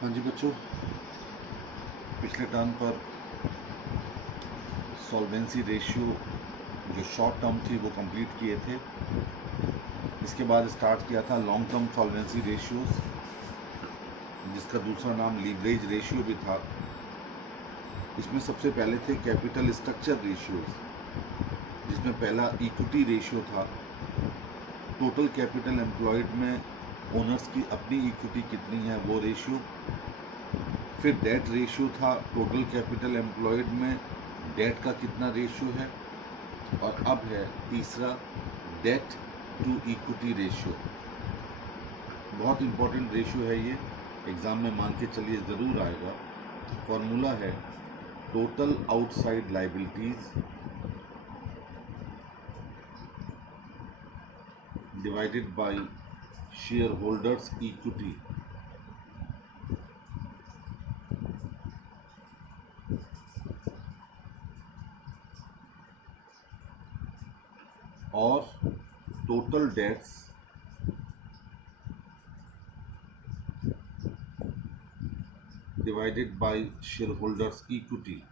हाँ जी बच्चों, पिछले टर्म पर सॉल्वेंसी रेशियो जो शॉर्ट टर्म थी वो कंप्लीट किए थे। इसके बाद स्टार्ट किया था लॉन्ग टर्म सॉल्वेंसी रेशियोज, जिसका दूसरा नाम लीवरेज रेशियो भी था। इसमें सबसे पहले थे कैपिटल स्ट्रक्चर रेशियोज, जिसमें पहला इक्विटी रेशियो था। टोटल कैपिटल एम्प्लॉयड में ओनर्स की अपनी इक्विटी कितनी है वो रेशियो। फिर डेट रेशियो था, टोटल कैपिटल एम्प्लॉयड में डेट का कितना रेशियो है। और अब है तीसरा डेट टू इक्विटी रेशियो। बहुत इंपॉर्टेंट रेशियो है ये, एग्ज़ाम में मान के चलिए ज़रूर आएगा। फॉर्मूला है total outside liabilities divided by shareholders equity और total debts divided by shareholders equity.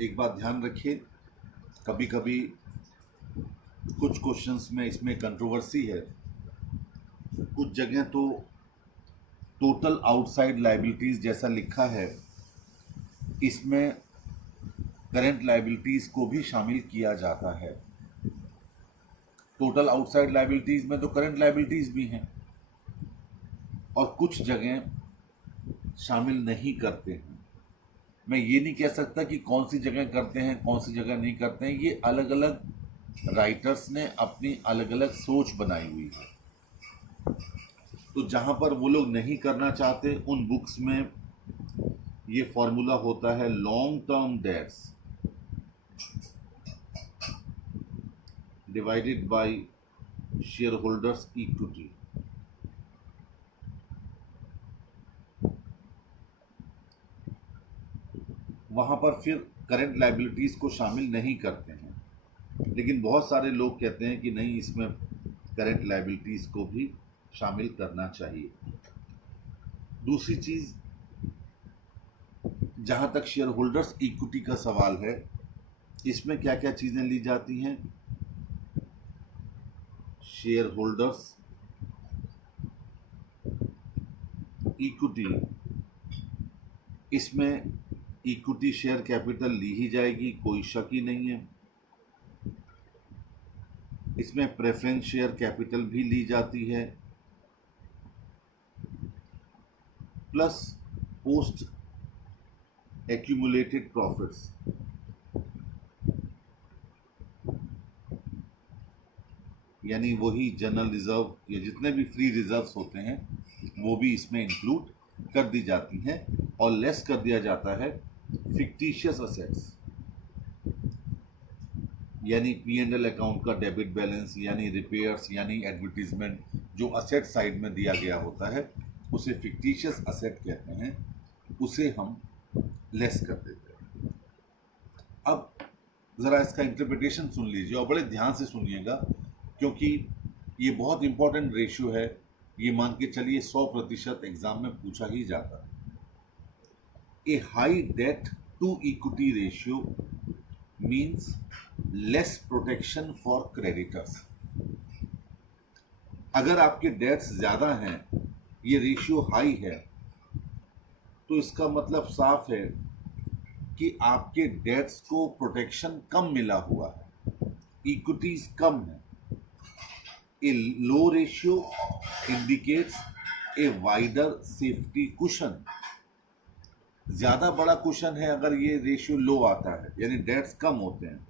एक बात ध्यान रखिए, कभी कभी कुछ क्वेश्चंस में इसमें कंट्रोवर्सी है। कुछ जगह तो टोटल आउटसाइड लाइबिलिटीज जैसा लिखा है, इसमें करंट लाइबिलिटीज को भी शामिल किया जाता है। टोटल आउटसाइड लाइबिलिटीज में तो करंट लाइबिलिटीज भी हैं, और कुछ जगह शामिल नहीं करते हैं। मैं ये नहीं कह सकता कि कौन सी जगह करते हैं कौन सी जगह नहीं करते हैं। ये अलग अलग राइटर्स ने अपनी अलग अलग सोच बनाई हुई है। तो जहां पर वो लोग नहीं करना चाहते उन बुक्स में ये फॉर्मूला होता है long term debts divided by shareholders equity. वहां पर फिर करंट लाइबिलिटीज को शामिल नहीं करते हैं, लेकिन बहुत सारे लोग कहते हैं कि नहीं, इसमें करंट लाइबिलिटीज को भी शामिल करना चाहिए। दूसरी चीज, जहां तक शेयर होल्डर्स इक्विटी का सवाल है, इसमें क्या क्या चीजें ली जाती हैं। शेयर होल्डर्स इक्विटी, इसमें इक्विटी शेयर कैपिटल ली ही जाएगी, कोई शक ही नहीं है। इसमें प्रेफरेंस शेयर कैपिटल भी ली जाती है, प्लस पोस्ट एक्यूमुलेटेड प्रॉफिट्स, यानी वही जनरल रिजर्व या जितने भी फ्री रिजर्व्स होते हैं वो भी इसमें इंक्लूड कर दी जाती हैं। और लेस कर दिया जाता है फिक्टिशियस असेट्स, यानी P&L अकाउंट का डेबिट बैलेंस, यानी रिपेयर्स, यानी एडवर्टीजमेंट, जो असेट साइड में दिया गया होता है उसे फिक्टिशियस असेट कहते हैं, उसे हम लेस कर देते हैं। अब ज़रा इसका इंटरप्रिटेशन सुन लीजिए और बड़े ध्यान से सुनिएगा, क्योंकि ये बहुत इंपॉर्टेंट रेशियो है। ये मान के चलिए 100% एग्जाम में पूछा ही जाता है। A high debt to equity ratio means less protection for creditors. अगर आपके डेट्स ज़्यादा हैं, ये रेशियो हाई है, तो इसका मतलब साफ है कि आपके डेट्स को प्रोटेक्शन कम मिला हुआ है, इक्विटीज कम है। A low ratio indicates a wider safety cushion. ज्यादा बड़ा कुशन है अगर ये रेशियो लो आता है, यानी डेट्स कम होते हैं,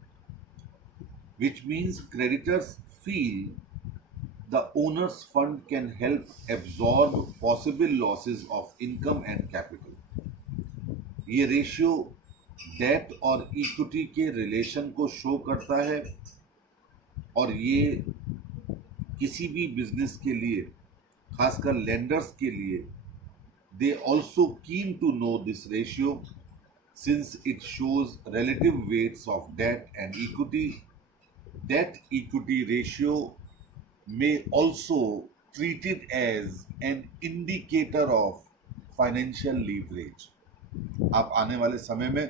which means creditors feel the owner's fund can help absorb possible losses of income and capital. ये रेशियो डेट और इक्विटी के रिलेशन को शो करता है, और ये किसी भी बिजनेस के लिए, खासकर लेंडर्स के लिए, they also keen to know this ratio since it shows relative weights of debt and equity debt equity ratio may also treated as an indicator of financial leverage. आप आने वाले समय में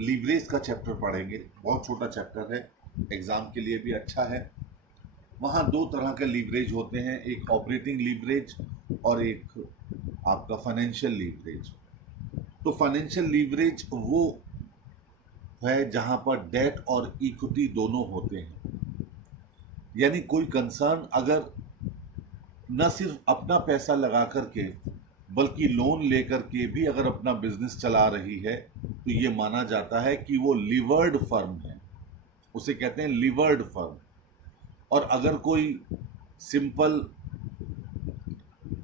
लीवरेज का चैप्टर पढ़ेंगे, बहुत छोटा चैप्टर है, एग्जाम के लिए भी अच्छा है। वहाँ दो तरह के लीवरेज होते हैं, एक ऑपरेटिंग लीवरेज और एक आपका फाइनेंशियल लीवरेज। तो फाइनेंशियल लीवरेज वो है जहाँ पर डेट और इक्विटी दोनों होते हैं। यानी कोई कंसर्न अगर न सिर्फ अपना पैसा लगा करके बल्कि लोन लेकर के भी अगर अपना बिजनेस चला रही है तो ये माना जाता है कि वो लीवर्ड फर्म है, उसे कहते हैं लीवर्ड फर्म। और अगर कोई सिंपल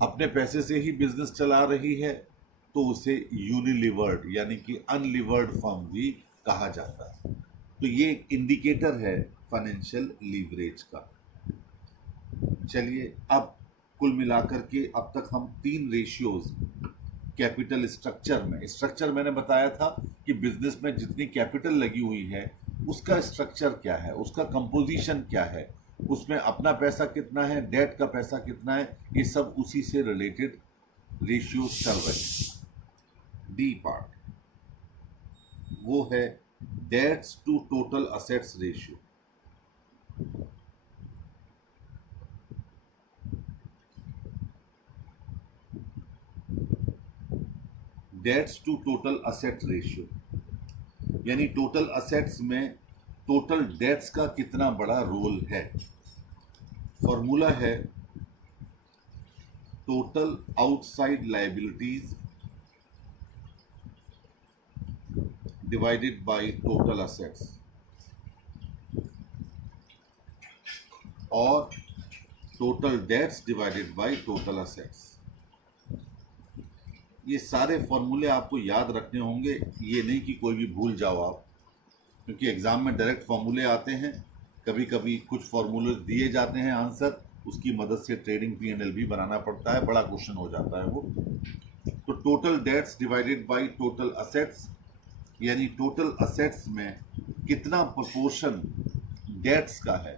अपने पैसे से ही बिजनेस चला रही है तो उसे यूनिलीवर्ड यानी कि अनलीवर्ड फर्म भी कहा जाता है। तो ये एक इंडिकेटर है फाइनेंशियल लीवरेज का। चलिए, अब कुल मिलाकर के अब तक हम 3 रेशियोज कैपिटल स्ट्रक्चर मैंने बताया था कि बिजनेस में जितनी कैपिटल लगी हुई है उसका स्ट्रक्चर क्या है, उसका कंपोजिशन क्या है, उसमें अपना पैसा कितना है, डेट का पैसा कितना है, ये सब उसी से रिलेटेड रेशियोज चल रहे हैं। डी पार्ट वो है debts to total assets ratio. Debts to total asset ratio यानी टोटल असेट्स में टोटल डेट्स का कितना बड़ा रोल है। फॉर्मूला है total outside liabilities divided by total assets और total debts divided by total assets. ये सारे फॉर्मूले आपको याद रखने होंगे, ये नहीं कि कोई भी भूल जाओ आप, क्योंकि एग्जाम में डायरेक्ट फॉर्मूले आते हैं, कभी कभी कुछ फॉर्मूले दिए जाते हैं आंसर, उसकी मदद से ट्रेडिंग P&L भी बनाना पड़ता है, बड़ा क्वेश्चन हो जाता है वो। तो total debts divided by total assets यानी टोटल असेट्स में कितना प्रोपोर्शन डेट्स का है,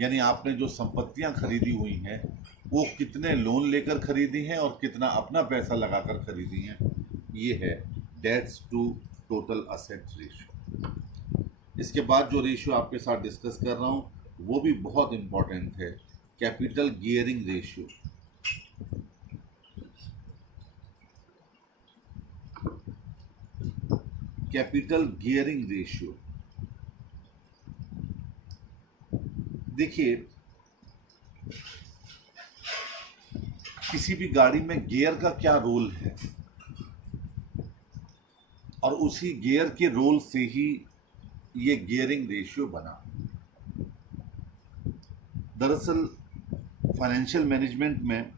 यानी आपने जो संपत्तियां खरीदी हुई हैं वो कितने लोन लेकर खरीदी हैं और कितना अपना पैसा लगाकर खरीदी हैं, ये है debts to total asset ratio. इसके बाद जो रेशियो आपके साथ डिस्कस कर रहा हूं वो भी बहुत इंपॉर्टेंट है, capital gearing ratio. Capital gearing ratio देखिए, किसी भी गाड़ी में गियर का क्या रोल है और उसी गियर के रोल से ही ये गियरिंग रेशियो बना। दरअसल फाइनेंशियल मैनेजमेंट में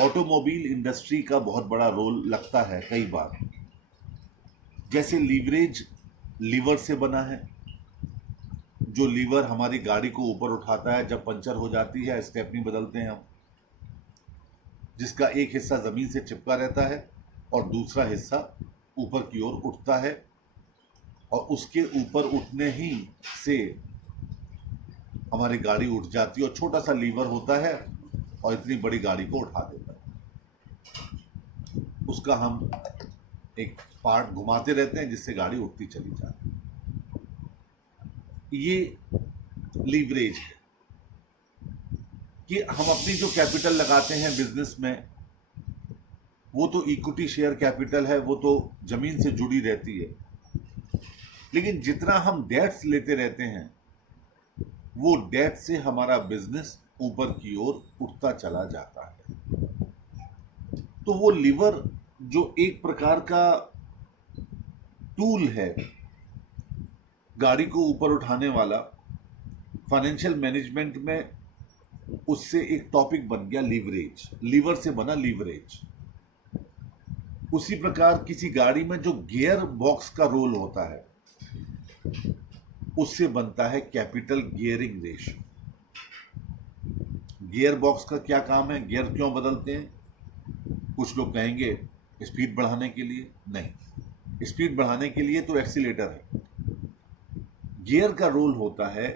ऑटोमोबाइल इंडस्ट्री का बहुत बड़ा रोल लगता है कई बार। जैसे लीवरेज लीवर से बना है, जो लीवर हमारी गाड़ी को ऊपर उठाता है जब पंचर हो जाती है, स्टेपनी बदलते हैं हम, जिसका एक हिस्सा जमीन से चिपका रहता है और दूसरा हिस्सा ऊपर की ओर उठता है, और उसके ऊपर उठने ही से हमारी गाड़ी उठ जाती है, और छोटा सा लीवर होता है और इतनी बड़ी गाड़ी को उठा देता है। उसका हम एक पार्ट घुमाते रहते हैं जिससे गाड़ी उठती चली जाती है। ये लीवरेज है कि हम अपनी जो कैपिटल लगाते हैं बिजनेस में वो तो इक्विटी शेयर कैपिटल है, वो तो जमीन से जुड़ी रहती है, लेकिन जितना हम डेट्स लेते रहते हैं वो डेट से हमारा बिजनेस ऊपर की ओर उठता चला जाता है। तो वो लीवर जो एक प्रकार का टूल है गाड़ी को ऊपर उठाने वाला, फाइनेंशियल मैनेजमेंट में उससे एक टॉपिक बन गया लीवरेज, लीवर से बना लीवरेज। उसी प्रकार किसी गाड़ी में जो गियर बॉक्स का रोल होता है उससे बनता है capital gearing ratio. Gear box का क्या काम है, गियर क्यों बदलते हैं? कुछ लोग कहेंगे स्पीड बढ़ाने के लिए। नहीं, स्पीड बढ़ाने के लिए तो एक्सीलेटर है। गियर का रोल होता है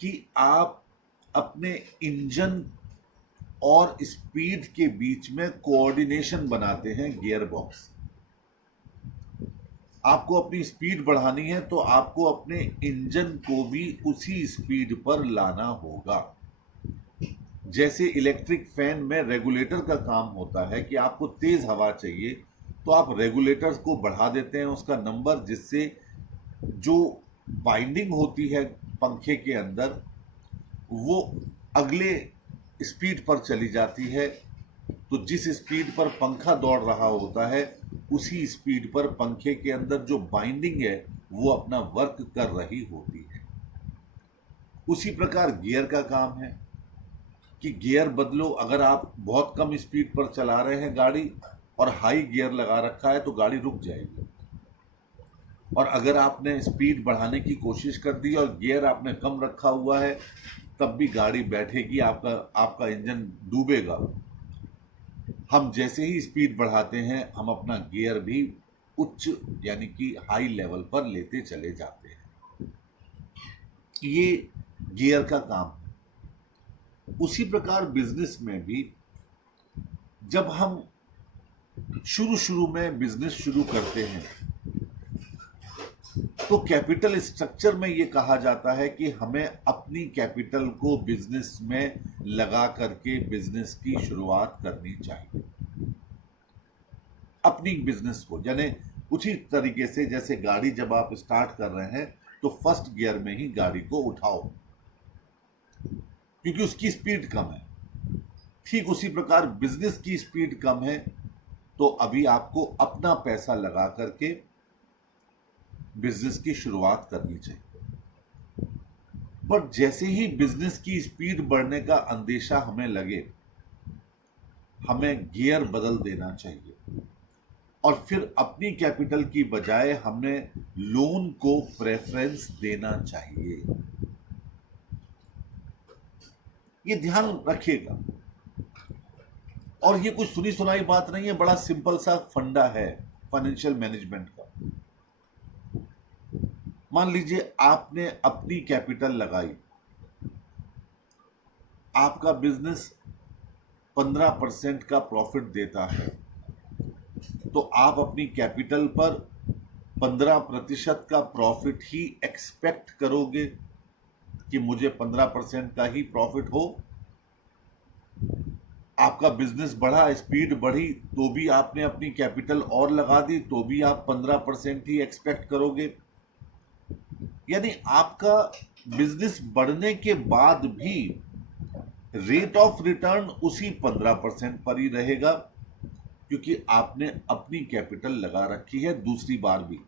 कि आप अपने इंजन और स्पीड के बीच में कोऑर्डिनेशन बनाते हैं गियर बॉक्स। आपको अपनी स्पीड बढ़ानी है तो आपको अपने इंजन को भी उसी स्पीड पर लाना होगा। जैसे इलेक्ट्रिक फैन में रेगुलेटर का काम होता है कि आपको तेज हवा चाहिए तो आप रेगुलेटर को बढ़ा देते हैं उसका नंबर, जिससे जो बाइंडिंग होती है पंखे के अंदर वो अगले स्पीड पर चली जाती है। तो जिस स्पीड पर पंखा दौड़ रहा होता है उसी स्पीड पर पंखे के अंदर जो बाइंडिंग है वो अपना वर्क कर रही होती है। उसी प्रकार गियर का काम है कि गियर बदलो। अगर आप बहुत कम स्पीड पर चला रहे हैं गाड़ी और हाई गियर लगा रखा है तो गाड़ी रुक जाएगी, और अगर आपने स्पीड बढ़ाने की कोशिश कर दी और गियर आपने कम रखा हुआ है तब भी गाड़ी बैठेगी, आपका इंजन डूबेगा। हम जैसे ही स्पीड बढ़ाते हैं हम अपना गियर भी उच्च यानी कि हाई लेवल पर लेते चले जाते हैं। ये गियर का काम है। उसी प्रकार बिजनेस में भी जब हम शुरू में बिजनेस शुरू करते हैं तो कैपिटल स्ट्रक्चर में ये कहा जाता है कि हमें अपनी कैपिटल को बिजनेस में लगा करके बिजनेस की शुरुआत करनी चाहिए। अपनी बिजनेस को यानी उसी तरीके से जैसे गाड़ी जब आप स्टार्ट कर रहे हैं तो फर्स्ट गियर में ही गाड़ी को उठाओ क्योंकि उसकी स्पीड कम है। ठीक उसी प्रकार बिजनेस की स्पीड कम है तो अभी आपको अपना पैसा लगा करके बिजनेस की शुरुआत करनी चाहिए। पर जैसे ही बिजनेस की स्पीड बढ़ने का अंदेशा हमें लगे हमें गियर बदल देना चाहिए और फिर अपनी कैपिटल की बजाय हमें लोन को प्रेफरेंस देना चाहिए। ये ध्यान रखिएगा। और ये कुछ सुनी सुनाई बात नहीं है, बड़ा सिंपल सा फंडा है फाइनेंशियल मैनेजमेंट का। मान लीजिए आपने अपनी कैपिटल लगाई, आपका बिजनेस 15% का प्रॉफिट देता है तो आप अपनी कैपिटल पर 15% का प्रॉफिट ही एक्सपेक्ट करोगे कि मुझे 15% का ही प्रॉफिट हो। आपका बिजनेस बढ़ा, स्पीड बढ़ी तो भी आपने अपनी कैपिटल और लगा दी तो भी आप 15% ही एक्सपेक्ट करोगे। यानी आपका बिजनेस बढ़ने के बाद भी रेट ऑफ रिटर्न उसी 15% पर ही रहेगा क्योंकि आपने अपनी कैपिटल लगा रखी है। दूसरी बार भी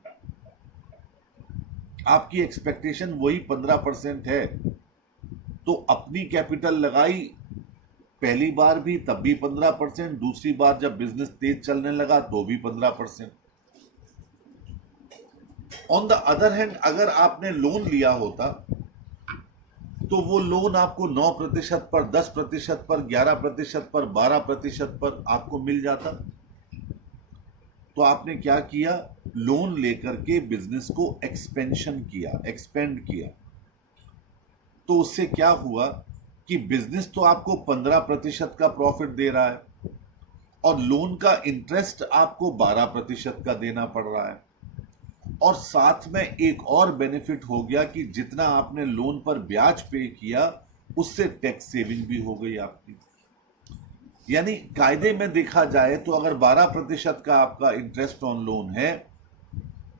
आपकी एक्सपेक्टेशन वही 15% है तो अपनी कैपिटल लगाई पहली बार भी तब भी 15%, दूसरी बार जब बिजनेस तेज चलने लगा तो भी 15%। ऑन द अदर हैंड अगर आपने लोन लिया होता तो वो लोन आपको 9% पर, 10% पर, 11% पर, 12% पर आपको मिल जाता। तो आपने क्या किया, लोन लेकर के बिजनेस को एक्सपेंड किया। तो उससे क्या हुआ कि बिजनेस तो आपको 15% का प्रॉफिट दे रहा है और लोन का इंटरेस्ट आपको 12% का देना पड़ रहा है। और साथ में एक और बेनिफिट हो गया कि जितना आपने लोन पर ब्याज पे किया उससे टैक्स सेविंग भी हो गई आपकी। यानी कायदे में देखा जाए तो अगर 12% का आपका इंटरेस्ट ऑन लोन है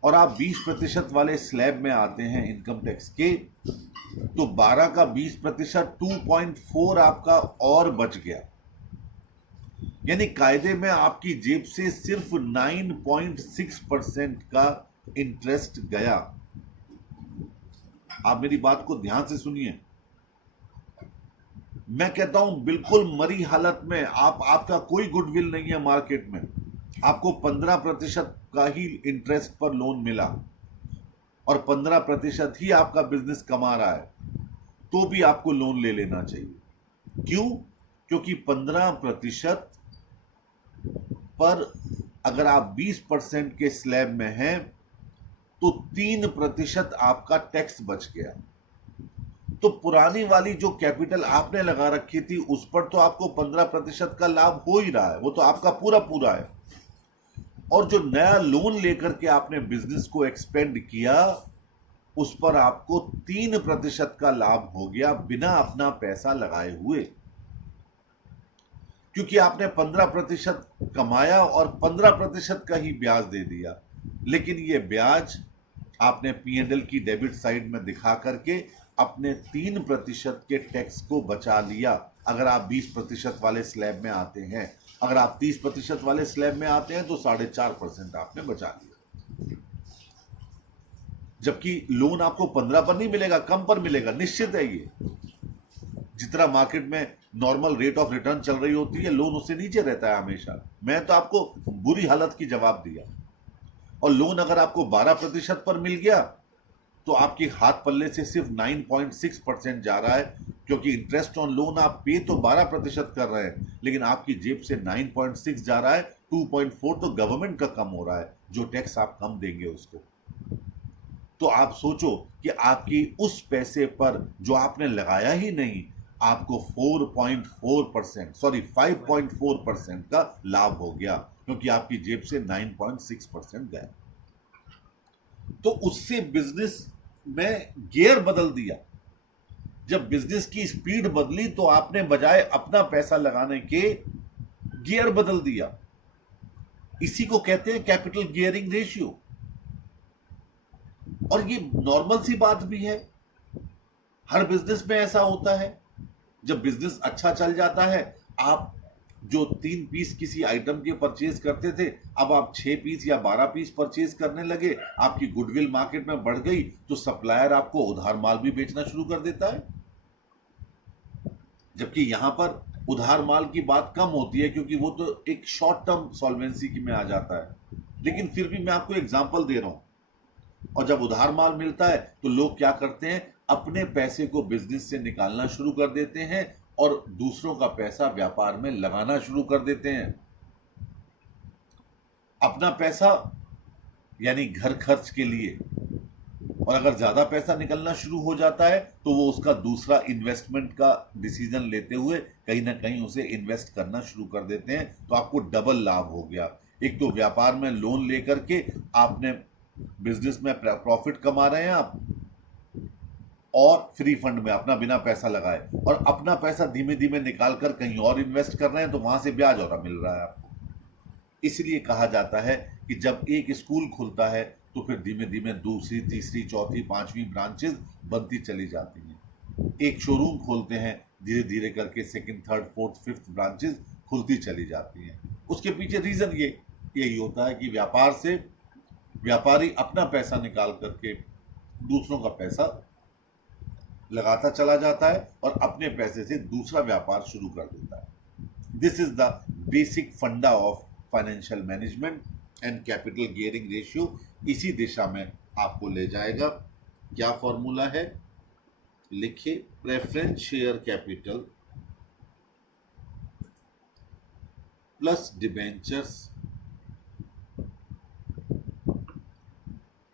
और आप 20% वाले स्लैब में आते हैं इनकम टैक्स के, तो 12 का 20% 2.4 आपका और बच गया। यानी कायदे में आपकी जेब से सिर्फ 9.6% का इंटरेस्ट गया। आप मेरी बात को ध्यान से सुनिए। मैं कहता हूं बिल्कुल मरी हालत में आपका कोई गुडविल नहीं है मार्केट में, आपको 15% का ही इंटरेस्ट पर लोन मिला और 15% ही आपका बिजनेस कमा रहा है तो भी आपको लोन ले लेना चाहिए। क्यों? क्योंकि 15% पर अगर आप 20% के स्लैब में हैं तो 3% आपका टैक्स बच गया। तो पुरानी वाली जो कैपिटल आपने लगा रखी थी उस पर तो आपको 15% का लाभ हो ही रहा है, वो तो आपका पूरा पूरा है। और जो नया लोन लेकर के आपने बिजनेस को एक्सपेंड किया उस पर आपको 3% का लाभ हो गया बिना अपना पैसा लगाए हुए, क्योंकि आपने 15% कमाया और 15% का ही ब्याज दे दिया। लेकिन ये ब्याज आपने P&L की डेबिट साइड में दिखा करके अपने 3% के टैक्स को बचा लिया। अगर आप 20% वाले स्लैब में आते हैं, अगर आप 30% वाले स्लैब में आते हैं तो 4.5% आपने बचा लिया। जबकि लोन आपको 15 पर नहीं मिलेगा, कम पर मिलेगा, निश्चित है ये। जितना मार्केट में नॉर्मल रेट ऑफ रिटर्न चल रही होती है, लोन उससे नीचे रहता है हमेशा। मैं तो आपको बुरी हालत की जवाब दिया। और लोन अगर आपको 12% पर मिल गया तो आपके हाथ पल्ले से सिर्फ 9.6% जा रहा है, क्योंकि इंटरेस्ट ऑन लोन आप पे तो 12% कर रहे हैं, लेकिन आपकी जेब से 9.6 जा रहा है। 2.4 तो गवर्नमेंट का कम हो रहा है, जो टैक्स आप कम देंगे उसको। तो आप सोचो कि आपकी उस पैसे पर जो आपने लगाया ही नहीं, आपको 5.4% का लाभ हो गया, क्योंकि आपकी जेब से 9.6% गया। तो उससे बिजनेस में गियर बदल दिया। जब बिजनेस की स्पीड बदली तो आपने बजाय अपना पैसा लगाने के गियर बदल दिया। इसी को कहते हैं कैपिटल गियरिंग रेशियो। और ये नॉर्मल सी बात भी है, हर बिजनेस में ऐसा होता है। जब बिजनेस अच्छा चल जाता है, आप जो 3 पीस किसी आइटम के परचेज करते थे, अब आप 6 पीस या 12 पीस परचेज करने लगे, आपकी गुडविल मार्केट में बढ़ गई, तो सप्लायर आपको उधार माल भी बेचना शुरू कर देता है। जबकि यहां पर उधार माल की बात कम होती है, क्योंकि वो तो एक शॉर्ट टर्म सॉल्वेंसी की में आ जाता है। लेकिन फिर भी मैं आपको एग्जांपल दे रहा हूं। और जब उधार माल मिलता है तो लोग क्या करते हैं, अपने पैसे को बिजनेस से निकालना शुरू कर देते हैं और दूसरों का पैसा व्यापार में लगाना शुरू कर देते हैं। अपना पैसा यानी घर खर्च के लिए, और अगर ज्यादा पैसा निकलना शुरू हो जाता है तो वो उसका दूसरा इन्वेस्टमेंट का डिसीजन लेते हुए कहीं ना कहीं उसे इन्वेस्ट करना शुरू कर देते हैं। तो आपको डबल लाभ हो गया। एक तो व्यापार में लोन लेकर के आपने बिजनेस में प्रॉफिट कमा रहे हैं आप, और फ्री फंड में अपना बिना पैसा लगाए, और अपना पैसा धीमे धीमे निकाल कर कहीं और इन्वेस्ट कर रहे हैं, तो वहां से ब्याज और मिल रहा है आपको। इसलिए कहा जाता है कि जब एक स्कूल खुलता है तो फिर धीमे धीमे दूसरी, तीसरी, चौथी, पांचवी ब्रांचेस बनती चली जाती हैं। एक शोरूम खोलते हैं, धीरे धीरे करके second, third, fourth, fifth branches खुलती चली जाती हैं। उसके पीछे रीजन यही होता है कि व्यापार से व्यापारी अपना पैसा निकाल करके दूसरों का पैसा लगाता चला जाता है और अपने पैसे से दूसरा व्यापार शुरू कर देता है। दिस इज द बेसिक फंडा of financial management and capital gearing ratio इसी दिशा में आपको ले जाएगा। क्या फॉर्मूला है, लिखिए, preference share capital plus debentures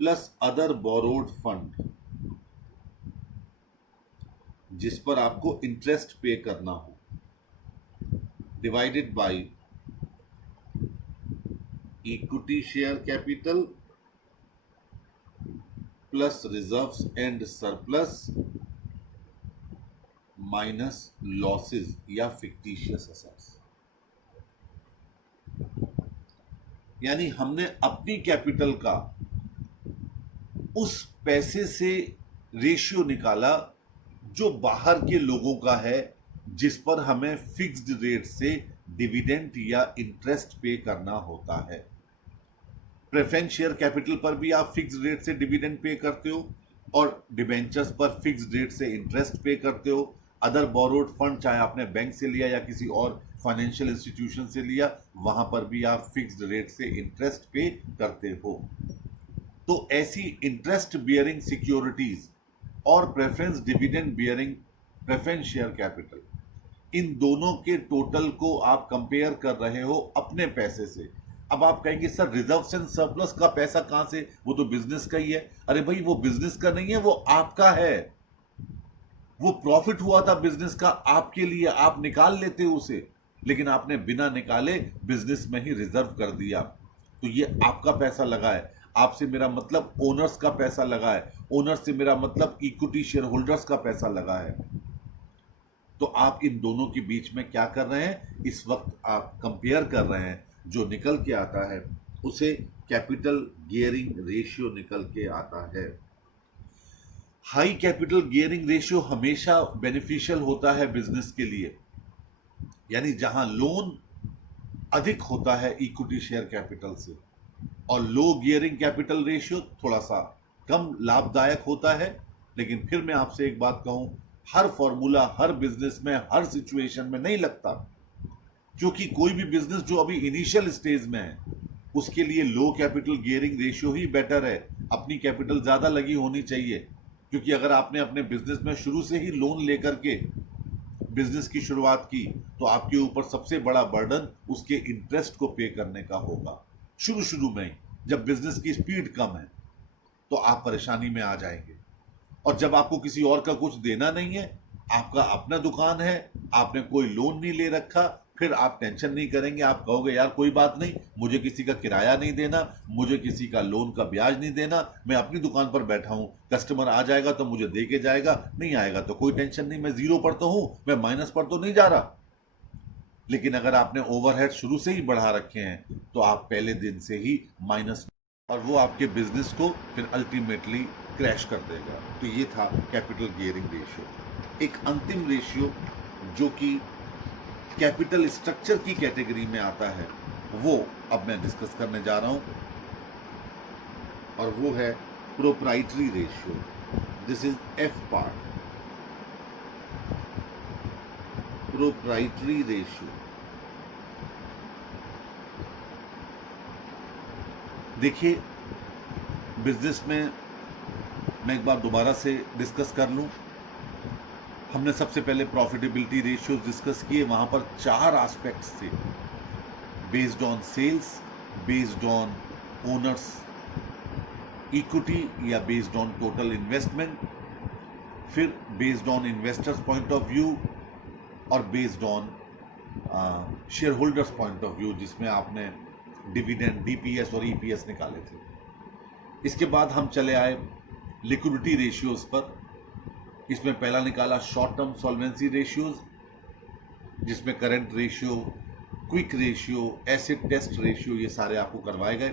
plus other borrowed fund जिस पर आपको इंटरेस्ट पे करना हो, divided by equity share capital plus reserves and surplus minus losses या फिक्टिशियस एसेट्स। यानी हमने अपनी कैपिटल का उस पैसे से रेशियो निकाला जो बाहर के लोगों का है, जिस पर हमें फिक्स्ड रेट से डिविडेंड या इंटरेस्ट पे करना होता है। प्रेफरेंस शेयर कैपिटल पर भी आप फिक्स्ड रेट से डिविडेंड पे करते हो और डिबेंचर्स पर फिक्स्ड रेट से इंटरेस्ट पे करते हो। अदर बोरोड फंड, चाहे आपने बैंक से लिया या किसी और फाइनेंशियल इंस्टीट्यूशन से लिया, वहां पर भी आप फिक्स्ड रेट से इंटरेस्ट पे करते हो। तो ऐसी इंटरेस्ट बियरिंग सिक्योरिटीज और preference dividend bearing preference share capital, इन दोनों के टोटल को आप कंपेयर कर रहे हो अपने पैसे से, अब आप कहेंगे सर रिजर्व एंड सरप्लस का पैसा कहां से, वो तो बिजनेस का ही है। अरे भाई वो बिजनेस का नहीं है, वो आपका है। वो प्रॉफिट हुआ था बिजनेस का आपके लिए, आप निकाल लेते उसे, लेकिन आपने बिना निकाले बिजनेस में ही रिजर्व कर दिया। तो ये आपका पैसा लगा है। आपसे मेरा मतलब ओनर्स का पैसा लगा है, ओनर्स से मेरा मतलब इक्विटी शेयर होल्डर्स का पैसा लगा है। तो आप इन दोनों के बीच में क्या कर रहे हैं, इस वक्त आप कंपेयर कर रहे हैं। जो निकल के आता है उसे कैपिटल गियरिंग रेशियो निकल के आता है। हाई कैपिटल गियरिंग रेशियो हमेशा बेनिफिशियल होता है बिजनेस के लिए, यानी जहां लोन अधिक होता है इक्विटी शेयर कैपिटल से, और लो गियरिंग कैपिटल रेशियो थोड़ा सा कम लाभदायक होता है। लेकिन फिर मैं आपसे एक बात कहूं, हर फॉर्मूला हर बिजनेस में हर सिचुएशन में नहीं लगता, क्योंकि कोई भी बिजनेस जो अभी इनिशियल स्टेज में है उसके लिए लो कैपिटल गियरिंग रेशियो ही बेटर है। अपनी कैपिटल ज्यादा लगी होनी चाहिए, क्योंकि अगर आपने अपने बिजनेस में शुरू से ही लोन लेकर के बिजनेस की शुरुआत की तो आपके ऊपर सबसे बड़ा बर्डन उसके इंटरेस्ट को पे करने का होगा। शुरू शुरू में ही जब बिजनेस की स्पीड कम है तो आप परेशानी में आ जाएंगे। और जब आपको किसी और का कुछ देना नहीं है, आपका अपना दुकान है, आपने कोई लोन नहीं ले रखा, फिर आप टेंशन नहीं करेंगे। आप कहोगे यार कोई बात नहीं, मुझे किसी का किराया नहीं देना, मुझे किसी का लोन का ब्याज नहीं देना, मैं अपनी दुकान पर बैठा हूं, कस्टमर आ जाएगा तो मुझे दे के जाएगा, नहीं आएगा तो कोई टेंशन नहीं, मैं जीरो पर तो हूं, मैं माइनस पर तो नहीं जा रहा। लेकिन अगर आपने ओवरहेड शुरू से ही बढ़ा रखे हैं तो आप पहले दिन से ही माइनस, और वो आपके बिजनेस को फिर अल्टीमेटली क्रैश कर देगा। तो ये था कैपिटल गियरिंग रेशियो। एक अंतिम रेशियो जो कि कैपिटल स्ट्रक्चर की कैटेगरी में आता है, वो अब मैं डिस्कस करने जा रहा हूं, और वो है proprietary ratio. This is F part, proprietary ratio. देखिए बिजनेस में मैं एक बार दोबारा से डिस्कस कर लूं, हमने सबसे पहले प्रॉफिटेबिलिटी रेशियोज डिस्कस किए, वहां पर 4 एस्पेक्ट्स थे, based on sales, based on owners equity या बेस्ड ऑन टोटल इन्वेस्टमेंट, फिर based on investors point of view, और based on shareholders point of view, जिसमें आपने डिविडेंड, डीपीएस और ईपीएस निकाले थे। इसके बाद हम चले आए लिक्विडिटी रेशियोज पर। इसमें पहला निकाला शॉर्ट टर्म सॉल्वेंसी रेशियोज, जिसमें current ratio, quick ratio, acid test ratio, ये सारे आपको करवाए गए।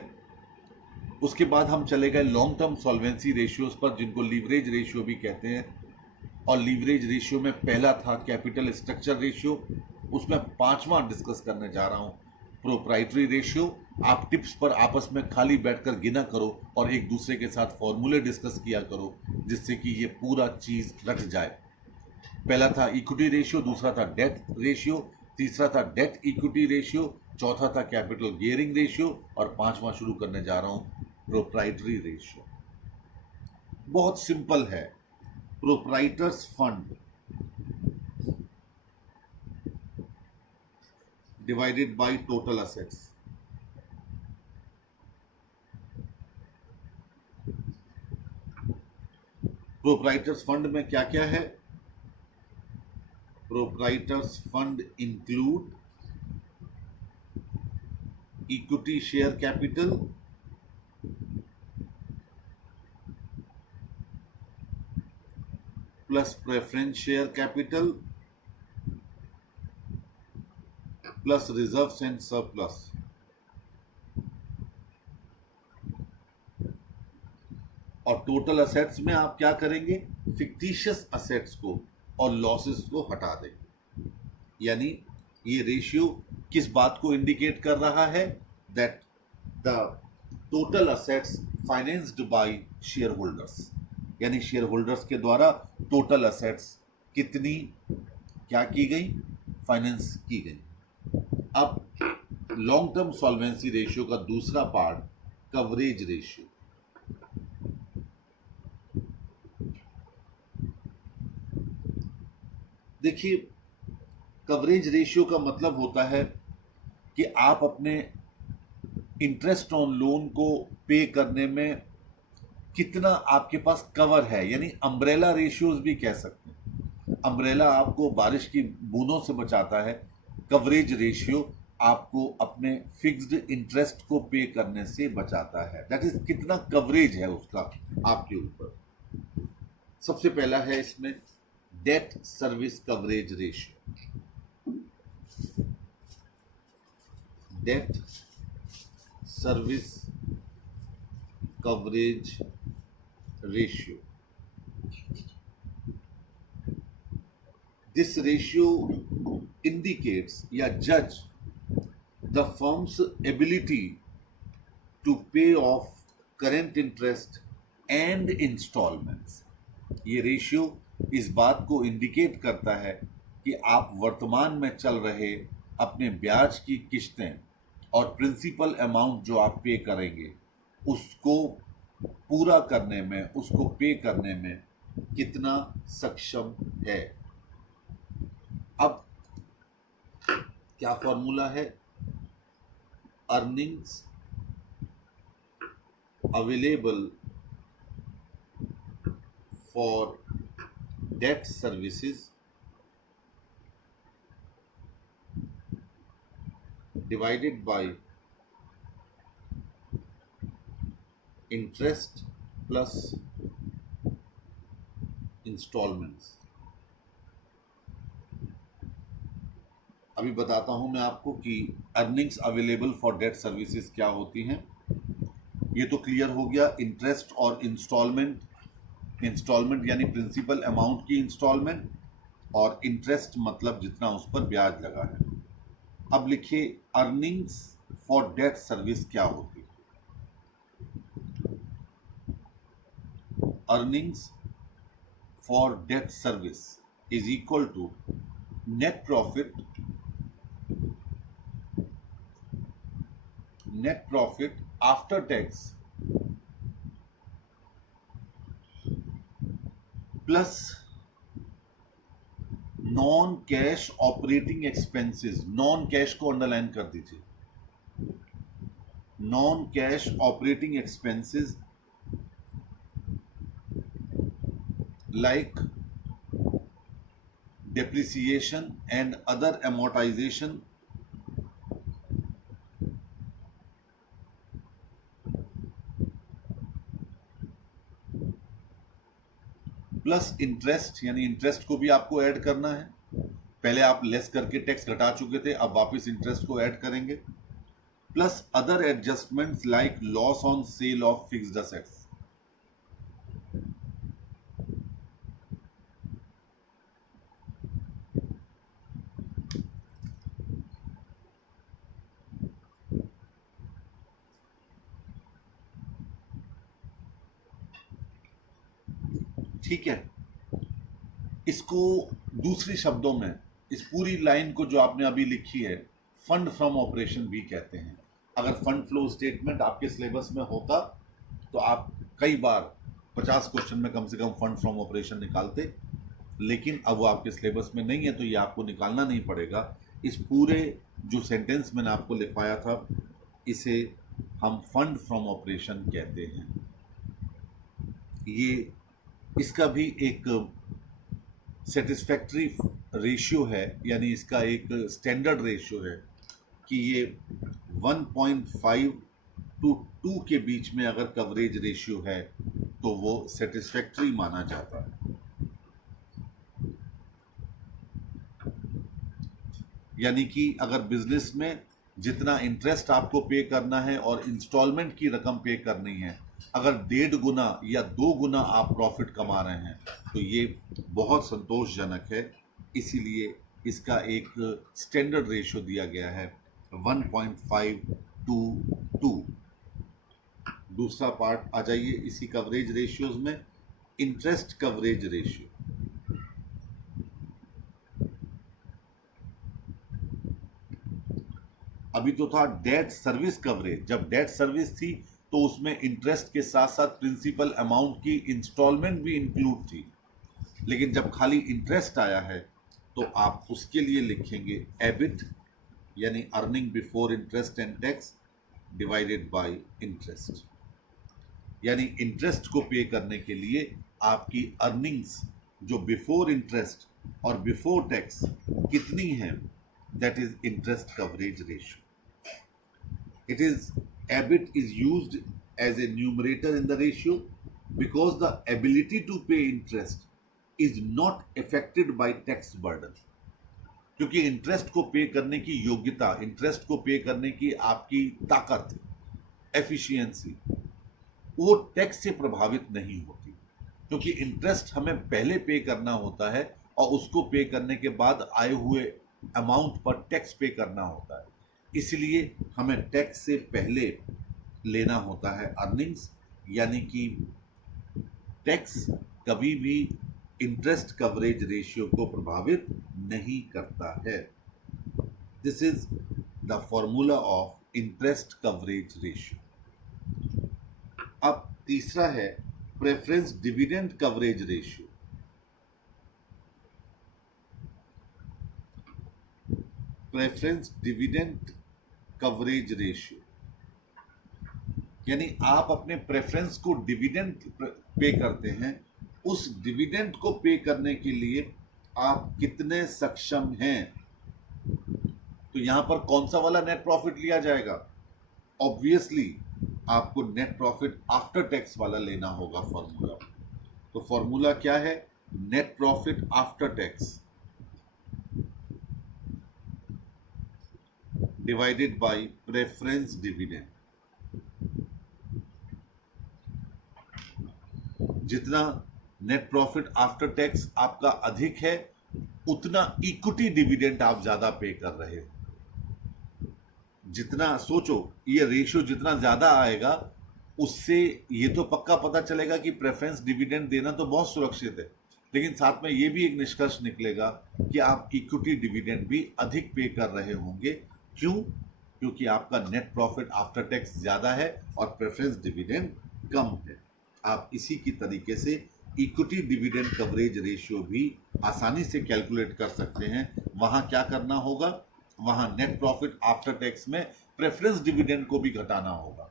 उसके बाद हम चले गए लॉन्ग टर्म सॉल्वेंसी रेशियोज पर, जिनको लीवरेज रेशियो भी कहते हैं। और लीवरेज रेशियो में पहला था कैपिटल स्ट्रक्चर रेशियो, उसमें 5वां डिस्कस करने जा रहा हूं प्रोप्राइटरी रेशियो। आप टिप्स पर आपस में खाली बैठकर गिना करो और एक दूसरे के साथ फॉर्मूले डिस्कस किया करो, जिससे कि ये पूरा चीज रट जाए। पहला था इक्विटी रेशियो, दूसरा था डेट रेशियो, तीसरा था डेट इक्विटी रेशियो, चौथा था कैपिटल गियरिंग रेशियो, और 5वां शुरू करने जा रहा हूं प्रोप्राइटरी रेशियो। बहुत सिंपल है। Proprietors fund divided by total assets. Proprietors fund में क्या क्या है? Proprietors fund include equity share capital, plus preference share capital, plus reserves and surplus. और टोटल असेट्स में आप क्या करेंगे? फिक्टिशियस असेट्स को और लॉसेस को हटा देंगे। यानी ये रेशियो किस बात को इंडिकेट कर रहा है? That the total assets financed by share holders, यानी शेयर होल्डर्स के द्वारा टोटल असेट्स कितनी क्या की गई? फाइनेंस की गई। अब लॉन्ग टर्म सॉल्वेंसी रेशियो का दूसरा पार्ट कवरेज रेशियो। देखिए कवरेज रेशियो का मतलब होता है कि आप अपने इंटरेस्ट ऑन लोन को पे करने में कितना आपके पास कवर है, यानी अम्ब्रेला रेशियोज भी कह सकते हैं। अम्ब्रेला आपको बारिश की बूंदों से बचाता है, कवरेज रेशियो आपको अपने फिक्स्ड इंटरेस्ट को पे करने से बचाता है। दैट इज कितना कवरेज है उसका आपके ऊपर। सबसे पहला है इसमें debt service coverage ratio. Debt service coverage ratio, this ratio indicates या judge the firm's ability to pay off current interest and installments। ये रेशियो इस बात को इंडिकेट करता है कि आप वर्तमान में चल रहे अपने ब्याज की किस्तें और प्रिंसिपल अमाउंट जो आप पे करेंगे उसको पूरा करने में, उसको पे करने में कितना सक्षम है। अब क्या फॉर्मूला है? Earnings available for debt services divided by interest plus installments. अभी बताता हूं मैं आपको कि earnings available for debt services क्या होती हैं। ये तो क्लियर हो गया, इंटरेस्ट और इंस्टॉलमेंट यानी प्रिंसिपल अमाउंट की इंस्टॉलमेंट, और इंटरेस्ट मतलब जितना उस पर ब्याज लगा है। अब लिखिए अर्निंग्स फॉर डेट सर्विस क्या होती है। Earnings for debt service is equal to net profit after tax plus non cash operating expenses. Non cash को अंडरलाइन कर दीजिए, non cash operating expenses like depreciation and other amortization plus interest, यानी interest को भी आपको add करना है। पहले आप लेस करके टैक्स घटा चुके थे, अब वापस इंटरेस्ट को ऐड करेंगे, plus other adjustments like loss on sale of fixed assets. ठीक है, इसको दूसरी शब्दों में इस पूरी लाइन को जो आपने अभी लिखी है फंड फ्रॉम ऑपरेशन भी कहते हैं। अगर फंड फ्लो स्टेटमेंट आपके सिलेबस में होता तो आप कई बार 50 क्वेश्चन में कम से कम फंड फ्रॉम ऑपरेशन निकालते, लेकिन अब वो आपके सिलेबस में नहीं है तो ये आपको निकालना नहीं पड़ेगा। इस पूरे जो सेंटेंस मैंने आपको लिखवाया था इसे हम फंड फ्रॉम ऑपरेशन कहते हैं। ये इसका भी एक सेटिस्फैक्ट्री रेशियो है, यानी इसका एक स्टैंडर्ड रेशियो है कि ये 1.5 to 2 के बीच में अगर कवरेज रेशियो है तो वो सेटिस्फैक्ट्री माना जाता है। यानी कि अगर बिजनेस में जितना इंटरेस्ट आपको पे करना है और इंस्टॉलमेंट की रकम पे करनी है, अगर 1.5 गुना या 2 गुना आप प्रॉफिट कमा रहे हैं तो ये बहुत संतोषजनक है। इसीलिए इसका एक स्टैंडर्ड रेशियो दिया गया है 1.5 to 2। दूसरा पार्ट आ जाइए इसी कवरेज रेशियोज में, इंटरेस्ट कवरेज रेशियो। अभी तो था डेट सर्विस कवरेज। जब डेट सर्विस थी तो उसमें इंटरेस्ट के साथ साथ प्रिंसिपल अमाउंट की इंस्टॉलमेंट भी इंक्लूड थी, लेकिन जब खाली इंटरेस्ट आया है तो आप उसके लिए लिखेंगे एबिट यानी earning before interest and tax divided by interest. यानी इंटरेस्ट को पे करने के लिए आपकी अर्निंग्स जो बिफोर इंटरेस्ट और बिफोर टैक्स कितनी है, that is interest coverage ratio. It is EBIT is used as a numerator in the ratio because the ability to pay interest is not affected by tax burden। क्योंकि interest को पे करने की योग्यता, interest को पे करने की आपकी ताकत, एफिशिएंसी, वो टैक्स से प्रभावित नहीं होती। क्योंकि इंटरेस्ट हमें पहले पे करना होता है और उसको पे करने के बाद आए हुए अमाउंट पर टैक्स पे करना होता है, इसलिए हमें टैक्स से पहले लेना होता है अर्निंग्स। यानी कि टैक्स कभी भी इंटरेस्ट कवरेज रेशियो को प्रभावित नहीं करता है। This is the formula of interest coverage ratio. अब तीसरा है preference dividend coverage ratio. Preference dividend coverage ratio यानी आप अपने प्रेफरेंस को डिविडेंड पे करते हैं, उस डिविडेंड को पे करने के लिए आप कितने सक्षम हैं। तो यहां पर कौन सा वाला नेट प्रॉफिट लिया जाएगा? ऑब्वियसली आपको नेट प्रॉफिट आफ्टर टैक्स वाला लेना होगा फॉर्मूला। तो फॉर्मूला क्या है? Net profit after tax divided by preference dividend. जितना नेट प्रॉफिट आफ्टर टैक्स आपका अधिक है, उतना इक्विटी डिविडेंड आप ज्यादा पे कर रहे हो। जितना सोचो, ये रेशियो जितना ज्यादा आएगा, उससे ये तो पक्का पता चलेगा कि प्रेफरेंस डिविडेंड देना तो बहुत सुरक्षित है, लेकिन साथ में ये भी एक निष्कर्ष निकलेगा कि आप इक्विटी डिविडेंड भी अधिक पे कर रहे होंगे। क्यों? क्योंकि आपका नेट प्रॉफिट आफ्टर टैक्स ज्यादा है और प्रेफरेंस डिविडेंड कम है। आप इसी की तरीके से इक्विटी डिविडेंड कवरेज रेशियो भी आसानी से कैलकुलेट कर सकते हैं। वहां क्या करना होगा? वहां नेट प्रॉफिट आफ्टर टैक्स में प्रेफरेंस डिविडेंड को भी घटाना होगा,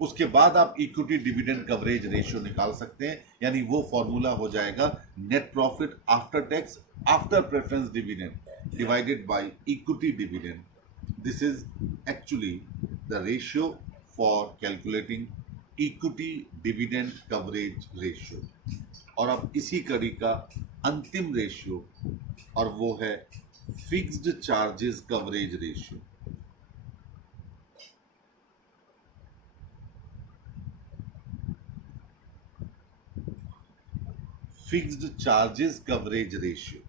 उसके बाद आप इक्विटी डिविडेंड कवरेज रेशियो निकाल सकते हैं। यानी वो फॉर्मूला हो जाएगा net profit after tax after preference dividend divided by equity dividend. This is actually the ratio for calculating equity dividend coverage ratio. और अब इसी कड़ी का अंतिम रेशियो, और वो है fixed charges coverage ratio. Fixed charges coverage ratio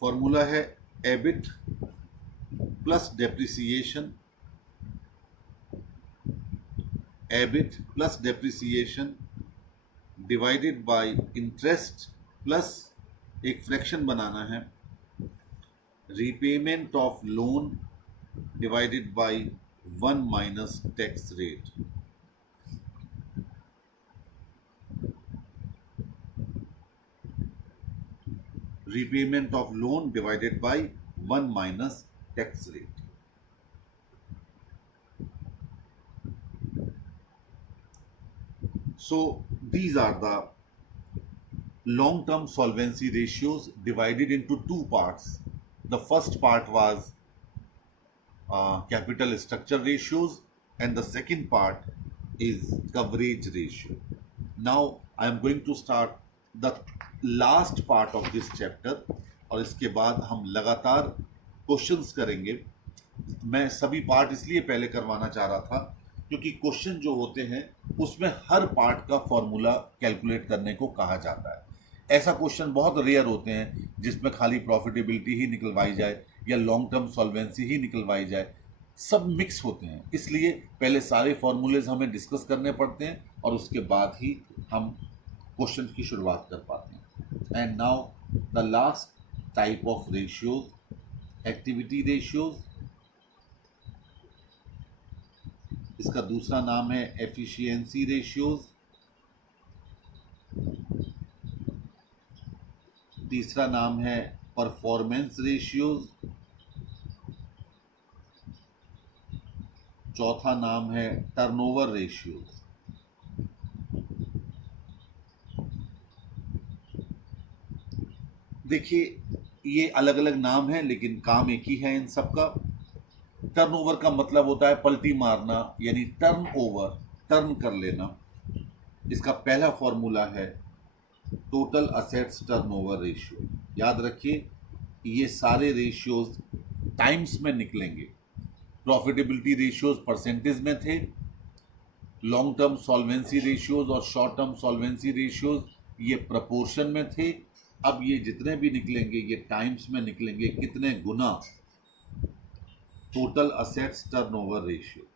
formula है EBIT plus depreciation, EBIT plus depreciation divided by interest plus एक फ्रैक्शन बनाना है, repayment of loan divided by 1 minus tax rate. repayment of loan divided by 1 minus tax rate। So these are the long-term solvency ratios divided into two parts. The first part was capital structure ratios, and the second part is coverage ratio. Now I am going to start the last part of this chapter, और इसके बाद हम लगातार questions करेंगे। मैं सभी part इसलिए पहले करवाना चाह रहा था क्योंकि क्वेश्चन जो होते हैं उसमें हर पार्ट का फॉर्मूला कैलकुलेट करने को कहा जाता है। ऐसा क्वेश्चन बहुत रेयर होते हैं जिसमें खाली प्रॉफिटेबिलिटी ही निकलवाई जाए या लॉन्ग टर्म सॉल्वेंसी ही निकलवाई जाए। सब मिक्स होते हैं, इसलिए पहले सारे फॉर्मूलेज हमें डिस्कस करने पड़ते हैं और उसके बाद ही हम क्वेश्चन की शुरुआत कर पाते हैं। And now the last type of ratios, activity ratios, इसका दूसरा नाम है efficiency ratios, तीसरा नाम है परफॉर्मेंस रेशियोज, चौथा नाम है टर्नओवर रेशियोज। देखिए ये अलग अलग नाम है लेकिन काम एक ही है इन सब का। टर्नओवर का मतलब होता है पलटी मारना, यानी टर्न ओवर, टर्न कर लेना। इसका पहला फॉर्मूला है टोटल असेट्स टर्नओवर रेशियो। याद रखिए ये सारे रेशियोज टाइम्स में निकलेंगे। प्रॉफिटेबिलिटी रेशियोज परसेंटेज में थे, लॉन्ग टर्म सॉल्वेंसी रेशियोज और शॉर्ट टर्म सॉल्वेंसी रेशियोज ये प्रपोर्शन में थे। अब ये जितने भी निकलेंगे ये टाइम्स में निकलेंगे, कितने गुना, टोटल असेट्स टर्नओवर रेशियो।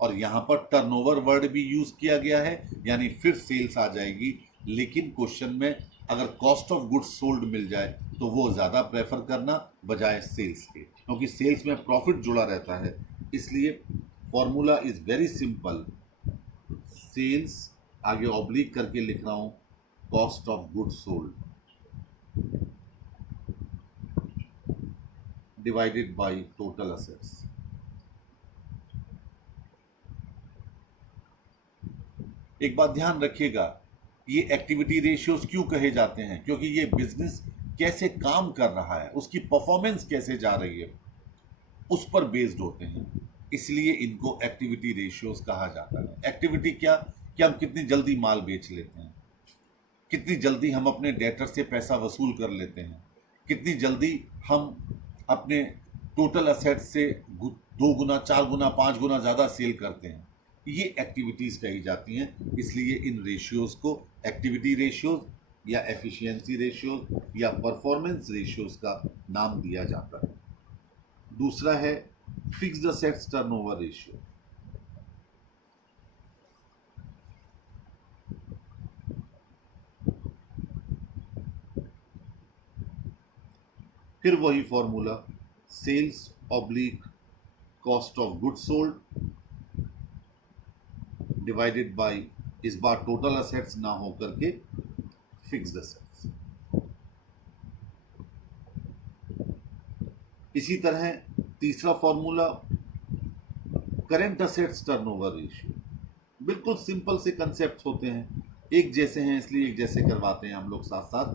और यहां पर टर्नओवर वर्ड भी यूज किया गया है, यानी फिर सेल्स आ जाएगी, लेकिन क्वेश्चन में अगर कॉस्ट ऑफ गुड्स सोल्ड मिल जाए तो वो ज्यादा प्रेफर करना बजाय सेल्स के, क्योंकि सेल्स में प्रॉफिट जुड़ा रहता है। इसलिए formula is very simple, sales आगे ऑब्लिक करके लिख रहा हूं, cost of goods sold divided by total assets. एक बात ध्यान रखिएगा, ये एक्टिविटी रेशियोज क्यों कहे जाते हैं, क्योंकि ये बिजनेस कैसे काम कर रहा है, उसकी परफॉर्मेंस कैसे जा रही है, उस पर बेस्ड होते हैं, इसलिए इनको एक्टिविटी रेशियोज कहा जाता है। एक्टिविटी क्या कि हम कितनी जल्दी माल बेच लेते हैं, कितनी जल्दी हम अपने डेटर से पैसा वसूल कर लेते हैं, कितनी जल्दी हम अपने टोटल असेट से 2 गुना 4 गुना 5 गुना ज़्यादा सेल करते हैं, ये एक्टिविटीज कही जाती हैं। इसलिए इन रेशियोज को एक्टिविटी रेशियोज या एफिशिएंसी रेशियोज या परफॉर्मेंस रेशियोज का नाम दिया जाता है। दूसरा है फिक्स्ड असेट्स टर्नओवर रेशियो। फिर वही formula, sales oblique cost of goods sold divided by, इस बार टोटल असेट्स ना हो करके फिक्स्ड असेट्स। इसी तरह तीसरा formula current assets turnover ratio. बिल्कुल सिंपल से कंसेप्ट होते हैं, एक जैसे हैं इसलिए एक जैसे करवाते हैं हम लोग साथ साथ।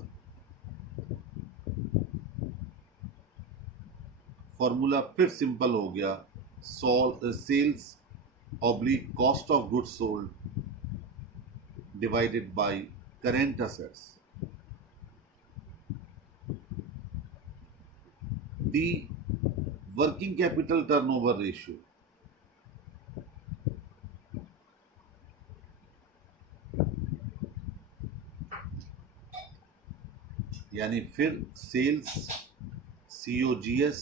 फॉर्मूला फिर सिंपल हो गया, sales oblique cost of goods sold divided by current assets. D working capital turnover ratio. यानी फिर sales COGS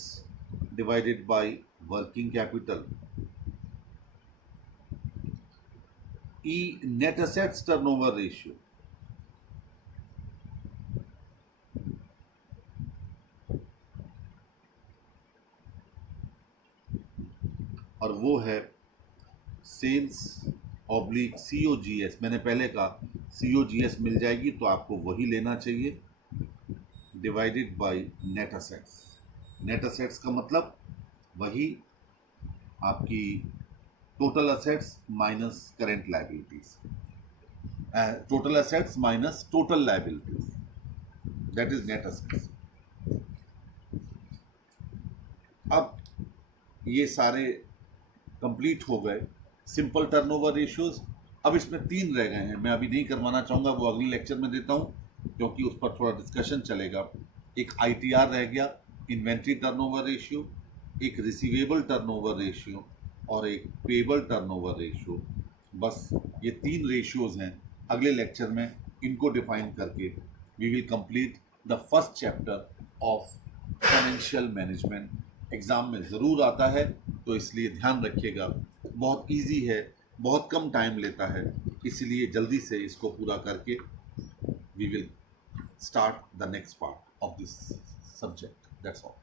divided by working capital. E net assets turnover ratio. और वो है सेल्स ऑब्लिक COGS। मैंने पहले कहा COGS मिल जाएगी तो आपको वही लेना चाहिए, divided by net assets. Net assets का मतलब वही आपकी total assets minus current liabilities, total assets minus total liabilities, that is net assets. अब ये सारे कंप्लीट हो गए सिंपल टर्नओवर रेशियोज। अब इसमें 3 रह गए हैं, मैं अभी नहीं करवाना चाहूँगा, वो अगले लेक्चर में देता हूँ क्योंकि उस पर थोड़ा डिस्कशन चलेगा। एक ITR रह गया, इन्वेंट्री टर्नओवर रेशियो, एक रिसीवेबल टर्नओवर रेशियो और एक पेबल टर्नओवर रेशियो। बस ये 3 रेशियोज हैं। अगले लेक्चर में इनको डिफाइन करके we will complete the first chapter of financial management. Exam में ज़रूर आता है तो इसलिए ध्यान रखिएगा, बहुत इजी है, बहुत कम टाइम लेता है, इसलिए जल्दी से इसको पूरा करके we will start the next part of this subject. That's all.